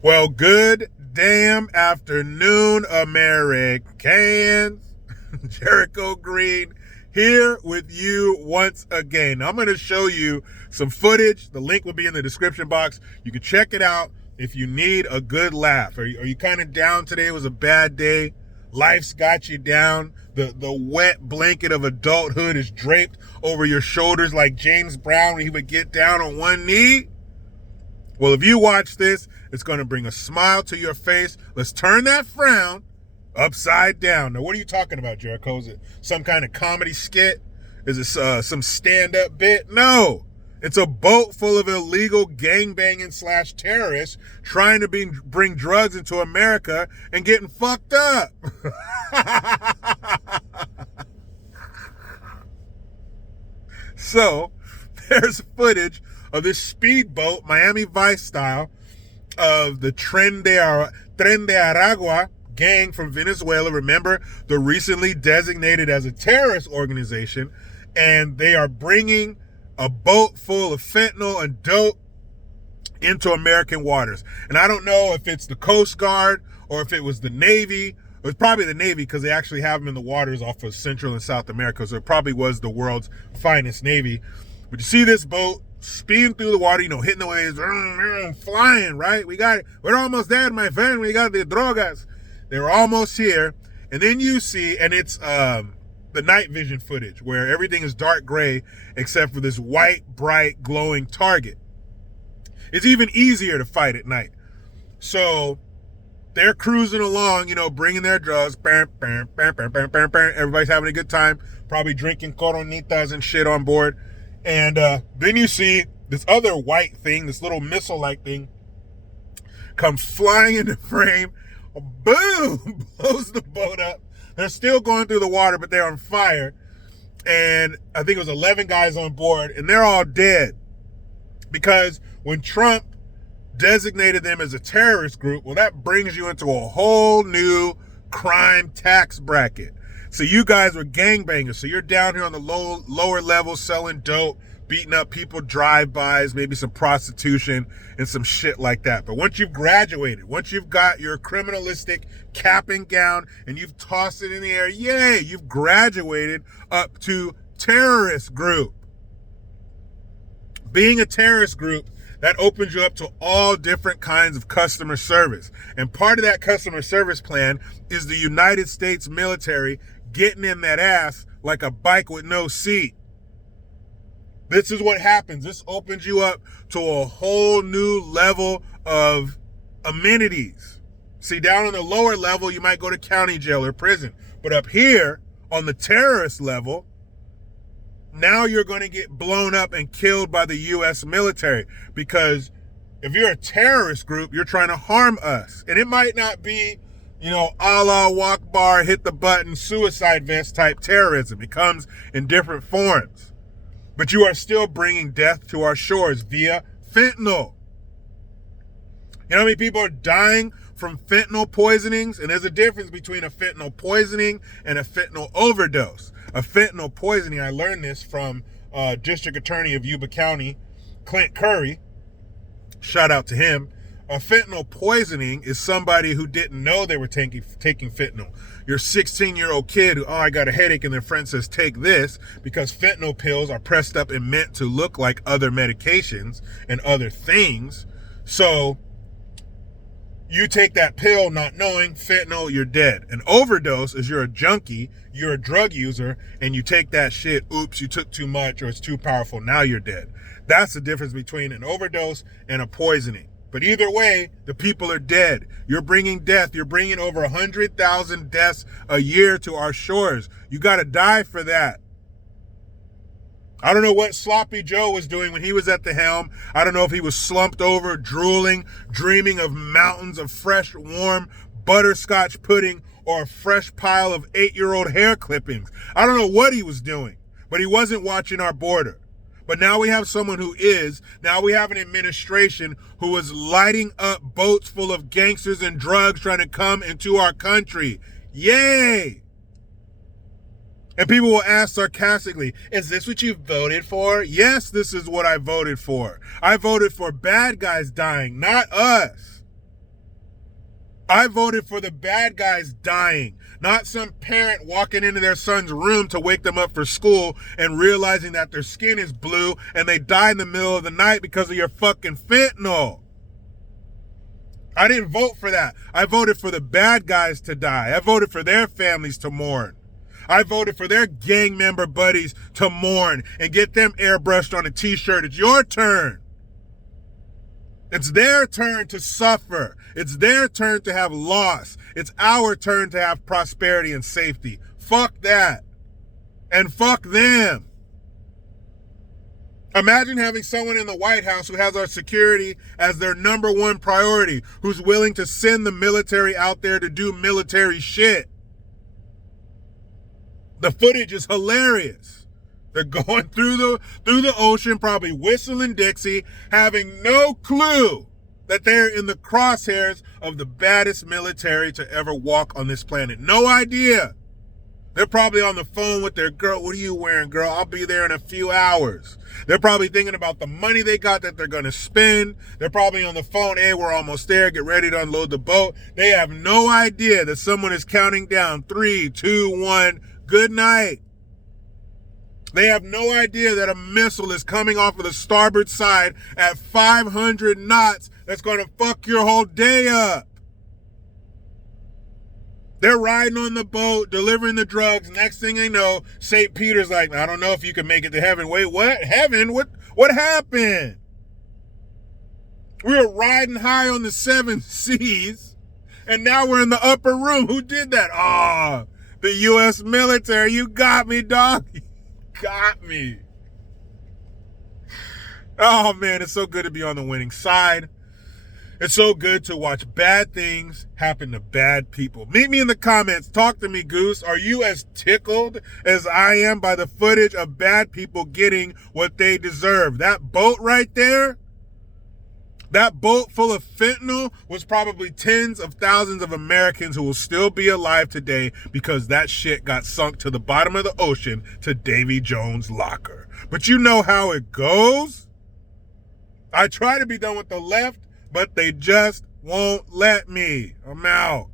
Well, good damn afternoon, Americans. Jericho Green here with you once again. I'm going to show you some footage. The link will be in the description box. You can check it out if you need a good laugh. Are you kind of down today? It was a bad day. Life's got you down. The wet blanket of adulthood is draped over your shoulders like James Brown when he would get down on one knee. Well, if you watch this, it's going to bring a smile to your face. Let's turn that frown upside down. Now, what are you talking about, Jericho? Is it some kind of comedy skit? Is it some stand-up bit? No. It's a boat full of illegal gangbanging / terrorists trying to bring drugs into America and getting fucked up. So, there's footage of this speedboat, Miami Vice style, of the TREN de Aragua gang from Venezuela. Remember, they're recently designated as a terrorist organization, and they are bringing a boat full of fentanyl and dope into American waters. And I don't know if it's the Coast Guard or if it was the Navy. It was probably the Navy because they actually have them in the waters off of Central and South America. So it probably was the world's finest Navy. But you see this boat speeding through the water, hitting the waves, flying, right? We got it. We're almost there, my friend. We got the drogas. They were almost here. And then you see, and it's the night vision footage where everything is dark gray except for this white, bright, glowing target. It's even easier to fight at night. So they're cruising along, bringing their drugs. Everybody's having a good time, probably drinking coronitas and shit on board. And then you see this other white thing, this little missile-like thing, come flying into frame. Boom! Blows the boat up. They're still going through the water, but they're on fire. And I think it was 11 guys on board, and they're all dead. Because when Trump designated them as a terrorist group, well, that brings you into a whole new crime tax bracket. So you guys were gangbangers. So you're down here on the lower level selling dope, beating up people, drive-bys, maybe some prostitution and some shit like that. But once you've graduated, once you've got your criminalistic cap and gown and you've tossed it in the air, yay, you've graduated up to terrorist group. Being a terrorist group, that opens you up to all different kinds of customer service. And part of that customer service plan is the United States military getting in that ass like a bike with no seat. This is what happens. This opens you up to a whole new level of amenities. See, down on the lower level, you might go to county jail or prison. But up here, on the terrorist level, now you're going to get blown up and killed by the U.S. military, because if you're a terrorist group, you're trying to harm us. And it might not be, Allah Akbar, hit the button, suicide vest type terrorism. It comes in different forms. But you are still bringing death to our shores via fentanyl. You know how many people are dying from fentanyl poisonings? And there's a difference between a fentanyl poisoning and a fentanyl overdose. A fentanyl poisoning, I learned this from District Attorney of Yuba County, Clint Curry. Shout out to him. A fentanyl poisoning is somebody who didn't know they were taking fentanyl. Your 16-year-old kid who, I got a headache, and their friend says, take this, because fentanyl pills are pressed up and meant to look like other medications and other things. So you take that pill not knowing fentanyl, you're dead. An overdose is you're a junkie, you're a drug user, and you take that shit, oops, you took too much or it's too powerful, now you're dead. That's the difference between an overdose and a poisoning. But either way, the people are dead. You're bringing death. You're bringing over 100,000 deaths a year to our shores. You got to die for that. I don't know what Sloppy Joe was doing when he was at the helm. I don't know if he was slumped over, drooling, dreaming of mountains of fresh, warm butterscotch pudding or a fresh pile of 8-year-old hair clippings. I don't know what he was doing, but he wasn't watching our border. But now we have someone who is. Now we have an administration who is lighting up boats full of gangsters and drugs trying to come into our country. Yay! And people will ask sarcastically, is this what you voted for? Yes, this is what I voted for. I voted for bad guys dying, not us. I voted for the bad guys dying, not some parent walking into their son's room to wake them up for school and realizing that their skin is blue and they die in the middle of the night because of your fucking fentanyl. I didn't vote for that. I voted for the bad guys to die. I voted for their families to mourn. I voted for their gang member buddies to mourn and get them airbrushed on a t-shirt. It's your turn. It's their turn to suffer. It's their turn to have loss. It's our turn to have prosperity and safety. Fuck that. And fuck them. Imagine having someone in the White House who has our security as their number one priority, who's willing to send the military out there to do military shit. The footage is hilarious. They're going through the ocean, probably whistling Dixie, having no clue that they're in the crosshairs of the baddest military to ever walk on this planet. No idea. They're probably on the phone with their girl. What are you wearing, girl? I'll be there in a few hours. They're probably thinking about the money they got that they're going to spend. They're probably on the phone. Hey, we're almost there. Get ready to unload the boat. They have no idea that someone is counting down 3, 2, 1. Good night. They have no idea that a missile is coming off of the starboard side at 500 knots that's going to fuck your whole day up. They're riding on the boat, delivering the drugs. Next thing they know, St. Peter's like, I don't know if you can make it to heaven. Wait, what? Heaven? What happened? We were riding high on the 7 seas, and now we're in the upper room. Who did that? Oh, the U.S. military. You got me, dog. You got me. Oh, man, it's so good to be on the winning side. It's so good to watch bad things happen to bad people. Meet me in the comments. Talk to me, Goose. Are you as tickled as I am by the footage of bad people getting what they deserve? That boat right there, that boat full of fentanyl was probably tens of thousands of Americans who will still be alive today because that shit got sunk to the bottom of the ocean to Davy Jones' locker. But you know how it goes. I try to be done with the left, but they just won't let me. I'm out.